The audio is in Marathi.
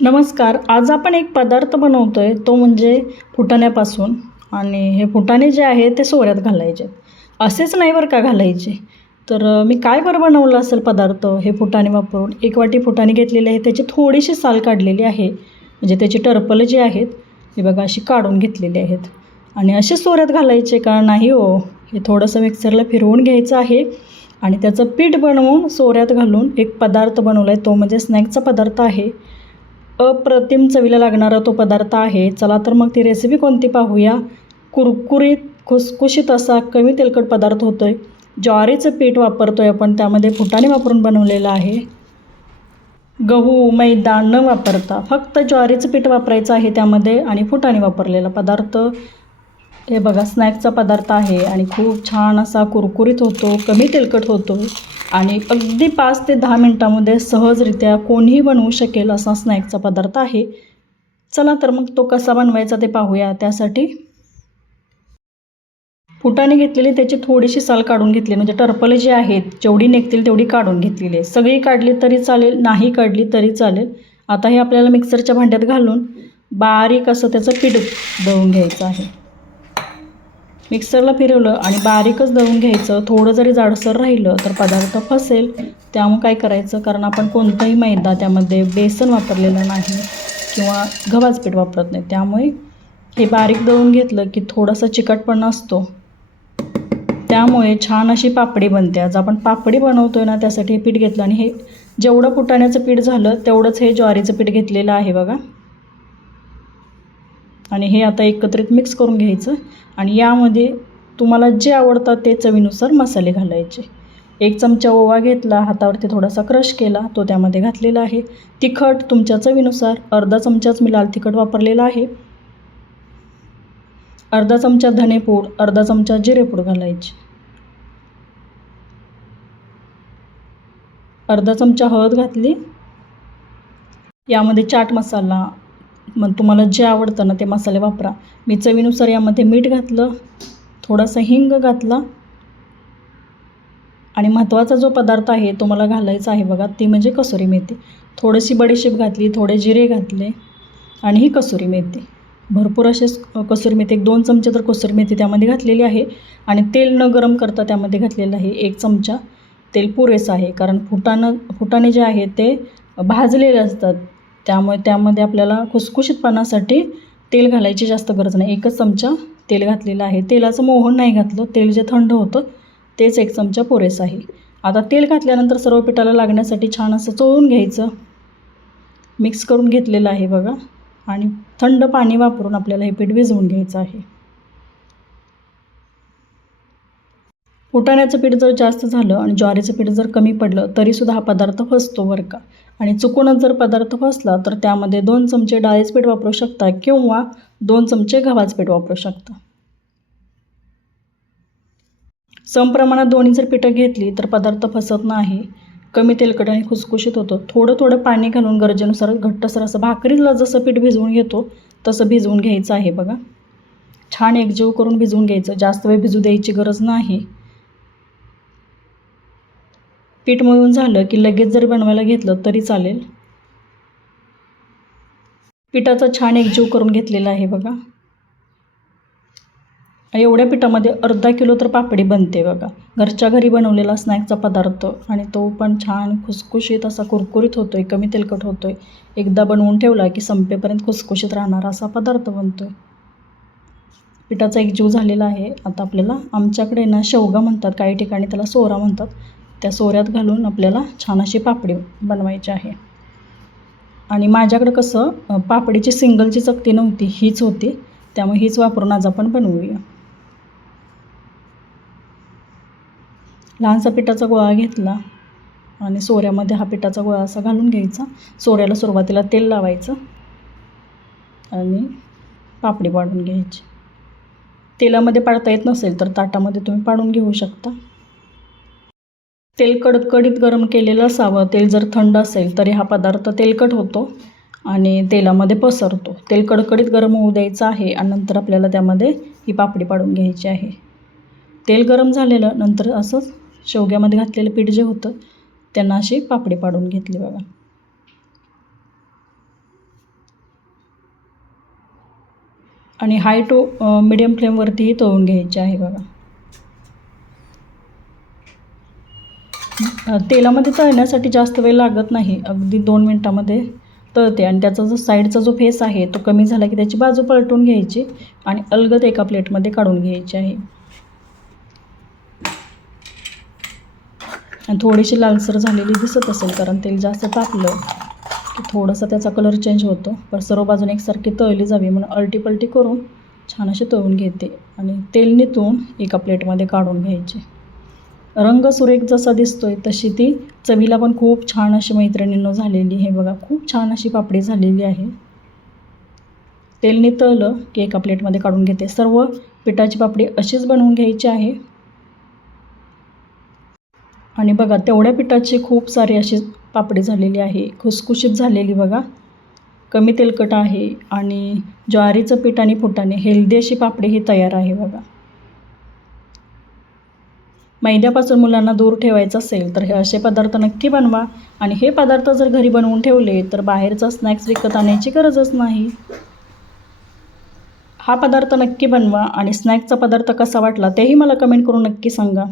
नमस्कार आज आपण एक पदार्थ बनवतो आहे तो म्हणजे फुटाण्यापासून. आणि हे फुटाणे जे आहे ते सोऱ्यात घालायचे. असेच नाही बरं का घालायचे. तर मी काय बरं बनवलं असेल पदार्थ हे फुटाणे वापरून? एक वाटी फुटाणे घेतलेली आहे त्याची थोडीशी साल काढलेली आहे. म्हणजे त्याची टर्पलं जी आहेत हे बघा अशी काढून घेतलेली आहेत. आणि असे सोऱ्यात घालायचे का? नाही हो. हे थोडंसं मिक्सरला फिरवून घ्यायचं आहे. आणि त्याचं पीठ बनवून सोऱ्यात घालून एक पदार्थ बनवला आहे तो म्हणजे स्नॅकचा पदार्थ आहे. अप्रतिम चवीला लागणारा तो पदार्थ आहे. चला तर मग ती रेसिपी कोणती पाहूया? कुरकुरीत खुसखुशीत असा कमी तेलकट पदार्थ होतो आहे ज्वारीचं पीठ वापरतो आहे आपण त्यामध्ये फुटाणे वापरून बनवलेलं आहे. गहू मैदा न वापरता फक्त ज्वारीचं पीठ वापरायचं आहे त्यामध्ये आणि फुटाणे वापरलेला पदार्थ. हे बघा स्नॅकचा पदार्थ आहे आणि खूप छान असा कुरकुरीत होतो कमी तेलकट होतो आणि अगदी पाच ते दहा मिनटामध्ये सहजरित्या कोणीही बनवू शकेल असा स्नॅकचा पदार्थ आहे. चला तर मग तो कसा बनवायचा ते पाहूया. त्यासाठी फुटाने घेतलेली त्याची थोडीशी साल काढून घेतली. म्हणजे टर्पल जे आहेत जेवढी निघतील तेवढी काढून घेतलेली. आहे सगळी काढली तरी चालेल नाही काढली तरी चालेल. आता हे आपल्याला मिक्सरच्या भांड्यात घालून बारीक असं त्याचं पीठ दळून घ्यायचं आहे. मिक्सरला फिरवलं आणि बारीकच दळून घ्यायचं. थोडं जरी जाडसर राहिलं तर पदार्थ फसेल. त्यामुळे काय करायचं? कारण आपण कोणताही मैदा त्यामध्ये बेसन वापरलेलं नाही किंवा गव्हाचं पीठ वापरत नाही. त्यामुळे हे बारीक दळून घेतलं की थोडासा चिकटपणा असतो. त्यामुळे छान अशी पापडी बनते. आज आपण पापडी बनवतोय ना त्यासाठी हे पीठ घेतलं. आणि हे जेवढं फुटाण्याचं पीठ झालं तेवढंच हे ज्वारीचं पीठ घेतलेलं आहे बघा. आणि हे आता एकत्रित मिक्स करून घ्यायचं. आणि यामध्ये तुम्हाला जे आवडतात ते चवीनुसार मसाले घालायचे. एक चमचा ओवा घेतला हातावरती थोडासा क्रश केला तो त्यामध्ये घातलेला आहे. तिखट तुमच्या चवीनुसार अर्धा चमचाच मी लाल तिखट वापरलेला आहे. अर्धा चमचा धनेपूड अर्धा चमचा जिरेपूड घालायची. अर्धा चमचा हळद घातली. यामध्ये चाट मसाला मग तुम्हाला जे आवडतं ना ते मसाले वापरा. मी चवीनुसार यामध्ये मीठ घातलं थोडासा हिंग घातला. आणि महत्त्वाचा जो पदार्थ आहे तो मला घालायचा आहे बघा ती म्हणजे कसुरी मेथी. थोडीशी बडीशेप घातली थोडे जिरे घातले आणि ही कसुरी मेथी. भरपूर असे कसुरी मेथी एक दोन चमचे तर कसुरी मेथी त्यामध्ये घातलेली आहे. आणि तेल न गरम करता त्यामध्ये घातलेलं आहे एक चमचा. तेल पुरेसं आहे कारण फुटाणं फुटाणे जे आहे ते भाजलेले असतात. त्यामुळे त्यामध्ये आपल्याला खुसखुशीतपणासाठी तेल घालायची जास्त गरज नाही. एकच चमचा तेल घातलेलं आहे. तेलाचं मोहन नाही घातलं. तेल जे थंड होतं तेच एक चमचा पुरेसं आहे. आता तेल घातल्यानंतर सर्व पिठाला लागण्यासाठी छान असं चोळून घ्यायचं. मिक्स करून घेतलेलं आहे बघा. आणि थंड पाणी वापरून आपल्याला हे पीठ भिजवून घ्यायचं आहे. फुटाण्याचं पीठ जर जास्त झालं आणि ज्वारीचं पीठ जर कमी पडलं तरीसुद्धा हा पदार्थ फसतो बरं का. आणि चुकूनच जर पदार्थ फसला तर त्यामध्ये दोन चमचे डाळीचं पीठ वापरू शकता किंवा दोन चमचे गव्हाचं पीठ वापरू शकता. समप्रमाणात दोन्ही जर पिठं घेतली तर पदार्थ फसत नाही. कमी तेलकट आणि खुसखुशीत होतं. थोडं थोडं पाणी घालून गरजेनुसार घट्टसर असं भाकरीला जसं पीठ भिजवून घेतो तसं भिजवून घ्यायचं आहे बघा. छान एकजीव करून भिजवून घ्यायचं. जास्त वेळ भिजू द्यायची गरज नाही. पीठ मळून झालं की लगेच जरी बनवायला घेतलं तरी चालेल. पिठाचा छान एकजीव करून घेतलेला आहे बघा. एवढ्या पिठामध्ये अर्धा किलो तर पापडी बनते बघा. घरच्या घरी बनवलेला स्नॅकचा पदार्थ आणि तो पण छान खुसखुशीत असा कुरकुरीत होतो आहे कमी तेलकट होतो आहे एकदा बनवून ठेवला की संपेपर्यंत खुसखुशीत राहणारा असा पदार्थ बनतो आहे पिठाचा एक जीव झालेला आहे. आता आपल्याला आमच्याकडे ना शेवगा म्हणतात काही ठिकाणी त्याला सोरा म्हणतात. त्या सोऱ्यात घालून आपल्याला छान अशी पापडी बनवायची आहे. आणि माझ्याकडं कसं पापडीची सिंगलची चकती नव्हती हीच होती. त्यामुळे हीच वापरून आज आपण बनवूया. लहानसा पिठाचा गोळा घेतला आणि सोऱ्यामध्ये हा पिठाचा गोळा असा घालून घ्यायचा. सोऱ्याला सुरुवातीला तेल लावायचं आणि पापडी पाडून घ्यायची. तेलामध्ये पाडता येत नसेल तर ताटामध्ये तुम्ही पाडून घेऊ शकता. तेल कडकडीत गरम केलेलं असावं. तेल जर थंड असेल तरी हा पदार्थ तेलकट होतो आणि तेलामध्ये पसरतो. तेल कडकडीत गरम होऊ द्यायचं आहे आणि नंतर आपल्याला त्यामध्ये ही पापडी पाडून घ्यायची आहे. तेल गरम झालेलं नंतर असंच शेवग्यामध्ये घातलेलं पीठ जे होतं त्यांना अशी पापडी पाडून घेतली बघा. आणि हाय टू मिडियम फ्लेमवरतीही तळून घ्यायची आहे बघा. तेलामध्ये तळण्यासाठी जास्त वेळ लागत नाही. अगदी दोन मिनटामध्ये तळते. आणि त्याचा जो साईडचा जो फेस आहे तो कमी झाला की त्याची बाजू पलटून घ्यायची आणि अलगद एका प्लेटमध्ये काढून घ्यायची आहे. आणि थोडीशी लालसर झालेली दिसत असेल कारण तेल जास्त तापलं की थोडासा त्याचा कलर चेंज होतो. पण सर्व बाजूने एकसारखी तळली जावी म्हणून अलटी पलटी करून छान अशी तळून घेते. आणि तेल नितून एका प्लेटमध्ये काढून घ्यायचे. रंग सुरेख जसा दिसतोय तशी ती चवीला पण खूप छान अशी मैत्रिणींनो झालेली आहे बघा. खूप छान अशी पापडी झालेली आहे. तेल नितळलं की एका प्लेटमध्ये काढून घेते. सर्व पिठाची पापडी अशीच बनवून घ्यायची आहे. आणि बघा तेवढ्या पिठाची खूप सारी अशी पापडी झालेली आहे. खुसखुशीत झालेली बघा. कमी तेलकट आहे आणि ज्वारीचं पीठ आणि फुटाणे हेल्दी अशी पापडी ही तयार आहे बघा. मैद्यापासून मुलांना दूर ठेवायचं असेल तर हे असे पदार्थ नक्की बनवा. आणि हे पदार्थ जर घरी बनवून ठेवले तर बाहेरचा स्नॅक्स विकत आणायची गरजच नाही. हा पदार्थ नक्की बनवा आणि स्नॅक्सचा पदार्थ कसा वाटला तेही मला कमेंट करून नक्की सांगा.